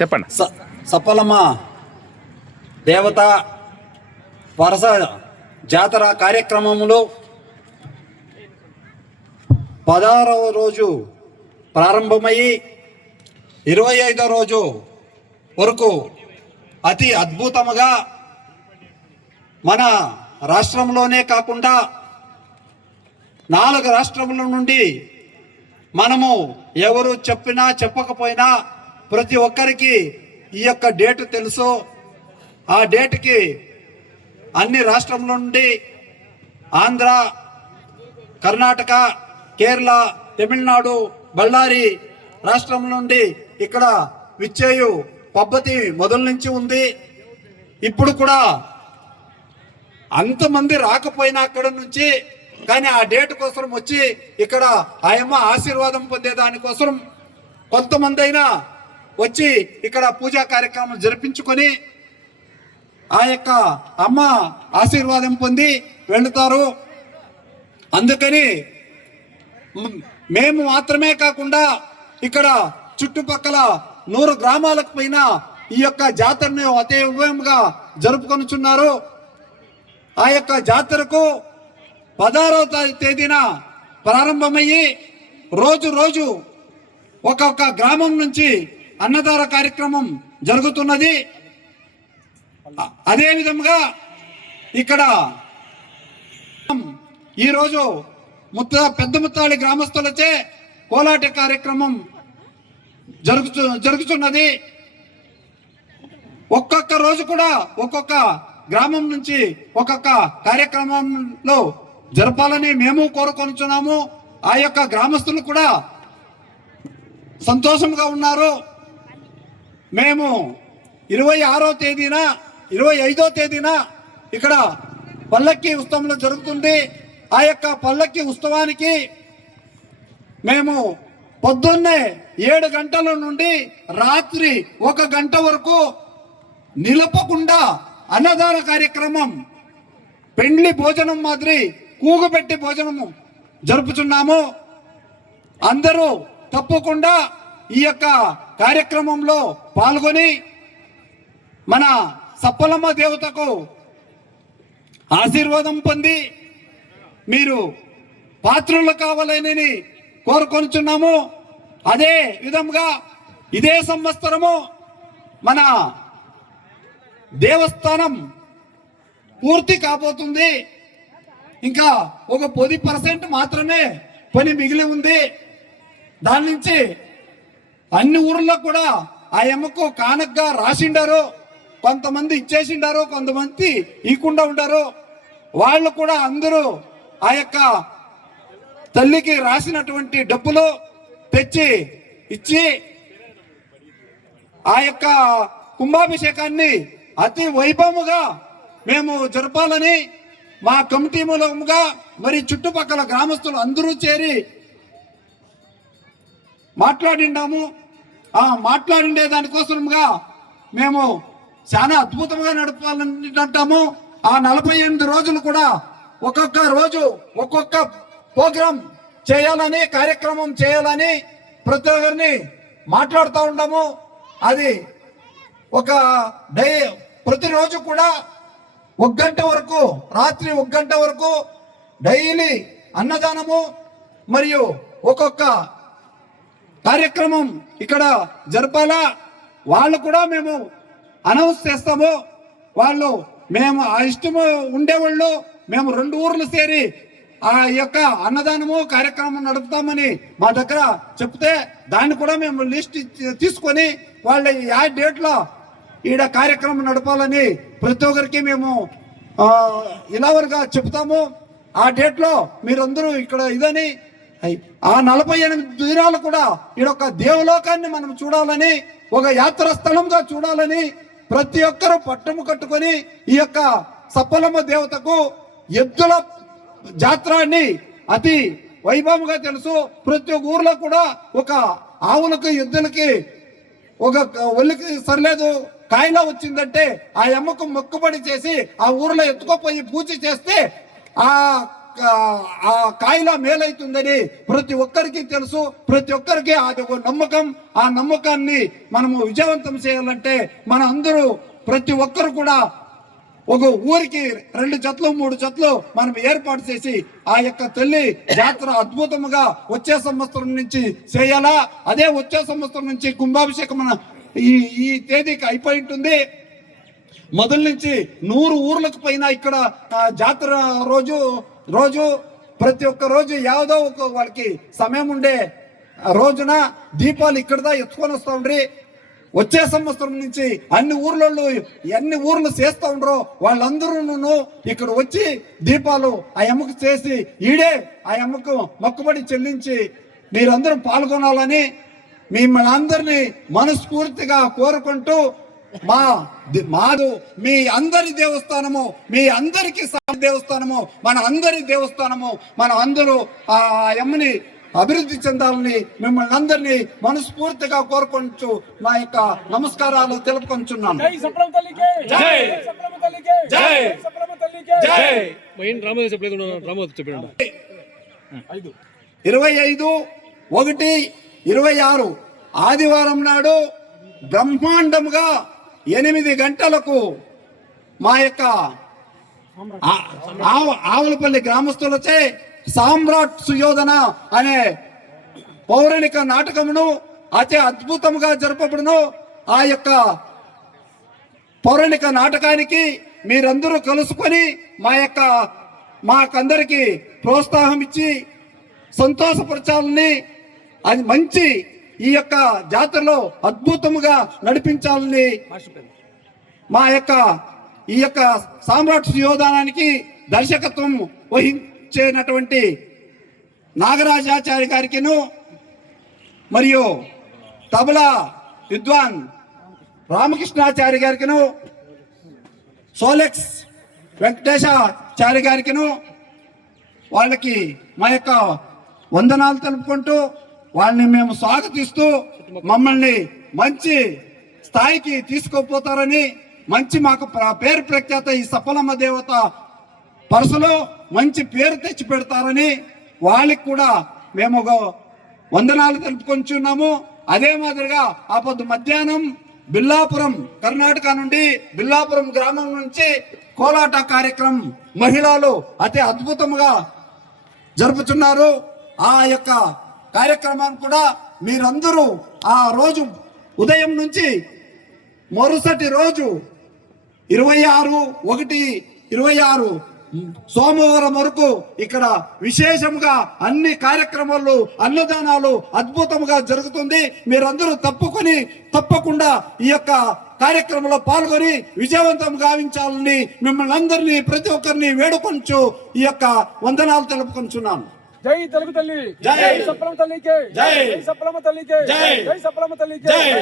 చెప్పండి. స- దేవత వరస జాతర కార్యక్రమములు పదహారవ రోజు ప్రారంభమయ్యి ఇరవై ఐదో రోజు వరకు అతి అద్భుతముగా మన రాష్ట్రంలోనే కాకుండా నాలుగు రాష్ట్రముల నుండి మనము ఎవరు చెప్పినా చెప్పకపోయినా ప్రతి ఒక్కరికి ఈ యొక్క డేట్ తెలుసు. ఆ డేట్కి అన్ని రాష్ట్రం నుండి ఆంధ్ర కర్ణాటక కేరళ తమిళనాడు బళ్ళారి రాష్ట్రం నుండి ఇక్కడ విచ్చేయు పద్ధతి మొదలు నుంచి ఉంది. ఇప్పుడు కూడా అంతమంది రాకపోయినా అక్కడ నుంచి కానీ ఆ డేట్ కోసం వచ్చి ఇక్కడ ఆయమ్మ ఆశీర్వాదం పొందే దానికోసం కొంతమంది అయినా వచ్చి ఇక్కడ పూజా కార్యక్రమం జరిపించుకొని ఆ యొక్క అమ్మ ఆశీర్వాదం పొంది వెళుతారు. అందుకని మేము మాత్రమే కాకుండా ఇక్కడ చుట్టుపక్కల నూరు గ్రామాలకు పైన ఈ యొక్క జాతరను అతీవంగా జరుపుకొనుచున్నారు. ఆ యొక్క జాతరకు పదహారవ తేదీన ప్రారంభమయ్యి రోజు రోజు ఒక్కొక్క గ్రామం నుంచి అన్నదార కార్యక్రమం జరుగుతున్నది. అ- అదే ఇక్కడ ఈరోజు ముత్త పెద్ద ముత్తాళి గ్రామస్తులచే కోలాట కార్యక్రమం జరుగుతు జరుగుతున్నది. ఒక్కొక్క రోజు కూడా ఒక్కొక్క గ్రామం నుంచి ఒక్కొక్క కార్యక్రమంలో జరపాలని మేము కోరుకొనుచున్నాము. ఆ యొక్క గ్రామస్తులు కూడా సంతోషంగా ఉన్నారు. మేము ఇరవై ఆరో తేదీన ఇరవై ఐదో తేదీన ఇక్కడ పల్లక్కి ఉత్సవంలో జరుగుతుంది. ఆ యొక్క పల్లక్కి ఉత్సవానికి మేము పొద్దున్నే ఏడు గంటల నుండి రాత్రి ఒక గంట వరకు నిలపకుండా అన్నదాన కార్యక్రమం పెండ్లి భోజనం మాదిరి కూగుపెట్టి భోజనము జరుపుచున్నాము. అందరూ తప్పకుండా ఈ యొక్క కార్యక్రమంలో పాల్గొని మన సప్పలమ్మ దేవతకు ఆశీర్వాదం పొంది మీరు పాత్రులు కావాలని కోరుకొనుచున్నాము. అదే విధంగా ఇదే సంవత్సరము మన దేవస్థానం పూర్తి కాబోతుంది. ఇంకా ఒక పది పర్సెంట్ మాత్రమే పని మిగిలి ఉంది. దాని నుంచి అన్ని ఊర్లో కూడా ఆ ఎమ్మకు కానగ్గా రాసిండారు. కొంతమంది ఇచ్చేసిండారు కొంతమంది ఇవ్వకుండా ఉండారు. వాళ్ళు కూడా అందరూ ఆ యొక్క తల్లికి రాసినటువంటి డబ్బులు తెచ్చి ఇచ్చి ఆ యొక్క కుంభాభిషేకాన్ని అతి వైభవముగా మేము జరపాలని మా కమిటీ మూలంగా మరి చుట్టుపక్కల గ్రామస్తులు అందరూ చేరి మాట్లాడిండాము. ఆ మాట్లాడిండే దానికోసంగా మేము చాలా అద్భుతంగా నడపాలంటాము ఆ నలభై ఎనిమిది రోజులు కూడా ఒక్కొక్క రోజు ఒక్కొక్క ప్రోగ్రాం చేయాలని కార్యక్రమం చేయాలని ప్రతి ఒక్కరిని మాట్లాడుతూ ఉంటాము అది ఒక డై ప్రతిరోజు కూడా ఒక గంట వరకు రాత్రి ఒక గంట వరకు డైలీ అన్నదానము మరియు ఒక్కొక్క కార్యక్రమం ఇక్కడ జరపాలా? వాళ్ళు కూడా మేము అనౌన్స్ చేస్తాము. వాళ్ళు మేము ఆ ఇష్టము ఉండేవాళ్ళు మేము రెండు ఊర్లు చేరి ఆ యొక్క అన్నదానము కార్యక్రమం నడుపుతామని మా దగ్గర చెప్తే దాన్ని కూడా మేము లిస్ట్ తీసుకొని వాళ్ళ ఆ డేట్లో ఈడ కార్యక్రమం నడపాలని ప్రతి ఒక్కరికి మేము ఇలావరుగా చెప్తాము ఆ డేట్లో మీరందరూ ఇక్కడ ఇదని ఆ నలభై ఎనిమిది దినాలు కూడా ఈడొక దేవలోకాన్ని మనం చూడాలని ఒక యాత్ర స్థలంగా చూడాలని ప్రతి ఒక్కరూ పట్టము కట్టుకొని ఈ యొక్క సప్పలమ్మ దేవతకు ఎద్దుల జాత్రాన్ని అతి వైభవంగా తెలుసు. ప్రతి ఒక్క ఊర్లో కూడా ఒక ఆవులకి ఎద్దులకి ఒక ఒళ్ళకి సరిలేదు. కాయలో వచ్చిందంటే ఆ అమ్మకు మొక్కుబడి చేసి ఆ ఊర్లో ఎత్తుకోపోయి పూజ చేస్తే ఆ ఆ కాయల మేలైతుందని ప్రతి ఒక్కరికి తెలుసు. ప్రతి ఒక్కరికి అది ఒక నమ్మకం. ఆ నమ్మకాన్ని మనము విజయవంతం చేయాలంటే మన అందరూ ప్రతి ఒక్కరు కూడా ఒక ఊరికి రెండు జట్లు మూడు జట్లు మనం ఏర్పాటు చేసి ఆ యొక్క తల్లి జాతర అద్భుతముగా వచ్చే సంవత్సరం నుంచి చేయాలా? అదే వచ్చే సంవత్సరం నుంచి కుంభాభిషేకం మన ఈ ఈ తేదీకి అయిపోయి ఉంటుంది మొదల నుంచి నూరు ఊర్లకు పైన ఇక్కడ జాతర రోజు రోజు ప్రతి ఒక్క రోజు యావదో ఒక వాళ్ళకి సమయం ఉండే ఆ రోజున దీపాలు ఇక్కడదా ఎత్తుకొని వస్తూ ఉండ్రి. వచ్చే సంవత్సరం నుంచి అన్ని ఊర్లలో ఎన్ని ఊర్లు చేస్తా ఉండరో వాళ్ళందరూ ఇక్కడ వచ్చి దీపాలు ఆ ఎమ్మకు చేసి ఈడే ఆ ఎమ్మకు మొక్కుబడి చెల్లించి మీరందరూ పాల్గొనాలని మిమ్మల్ని అందరినీ మనస్ఫూర్తిగా కోరుకుంటూ మా మాదు మీ అందరి దేవస్థానము మీ అందరికి సమ దేవస్థానము మన అందరి దేవస్థానము మన అందరూ ఆ అమ్మని అభివృద్ధి చెందాలని మిమ్మల్ని అందరినీ మనస్ఫూర్తిగా కోరుకుంటూ నా యొక్క నమస్కారాలు తెలుపుకొంచున్నాను. ఇరవై ఐదు ఒకటి ఇరవై ఆరు. ఆదివారం నాడు బ్రహ్మాండముగా ఎనిమిది గంటలకు మా యొక్క ఆవ- ఆవులపల్లి గ్రామస్తులచే సామ్రాట్ సుయోధన అనే పౌరాణిక నాటకమును అతి అద్భుతముగా జరపబడును. ఆ యొక్క పౌరాణిక నాటకానికి మీరందరూ కలుసుకొని మా యొక్క మాకందరికి ప్రోత్సాహం ఇచ్చి సంతోషపరచాలని అది మంచి ఈ యొక్క జాతరలో అద్భుతముగా నడిపించాలని మా యొక్క ఈ యొక్క సామ్రాట్ సుయోధానానికి దర్శకత్వం వహించేనటువంటి నాగరాజాచార్య గారికిను మరియు తబలా విద్వాన్ రామకృష్ణాచార్య గారికిను సోలెక్స్ వెంకటేశాచార్య గారికిను వాళ్ళకి మా యొక్క వందనాలు తెలుపుకుంటూ వాళ్ళని మేము స్వాగతిస్తూ మమ్మల్ని మంచి స్థాయికి తీసుకుపోతారని మంచి మాకు పేరు ప్రఖ్యాత ఈ సఫలమ్మ దేవత పరసలో మంచి పేరు తెచ్చి పెడతారని వాళ్ళకి కూడా మేము ఒక వందనాలు తెలుపుకొంచున్నాము అదే మాదిరిగా ఆ పొద్దు మధ్యాహ్నం బిల్లాపురం కర్ణాటక నుండి బిల్లాపురం గ్రామం నుంచి కోలాట కార్యక్రమం మహిళలు అతి అద్భుతముగా జరుపుతున్నారు ఆ యొక్క కార్యక్రమాన్ని కూడా మీరందరూ ఆ రోజు ఉదయం నుంచి మరుసటి రోజు ఇరవై ఆరు ఒకటి ఇరవై ఆరు సోమవారం వరకు ఇక్కడ విశేషంగా అన్ని కార్యక్రమాలు అన్నదానాలు అద్భుతంగా జరుగుతుంది. మీరందరూ తప్పుకొని తప్పకుండా ఈ యొక్క కార్యక్రమంలో పాల్గొని విజయవంతం గావించాలని మిమ్మల్ని అందరినీ ప్రతి ఒక్కరిని వేడుకొంచు ఈ యొక్క వందనాలు తెలుపుకొంచున్నాను. జై తెలుగు తల్లి జై. సప్రమ తల్లికి జై. సప్రమ తల్లికి జై. జై సప్రమ తల్లికి జై.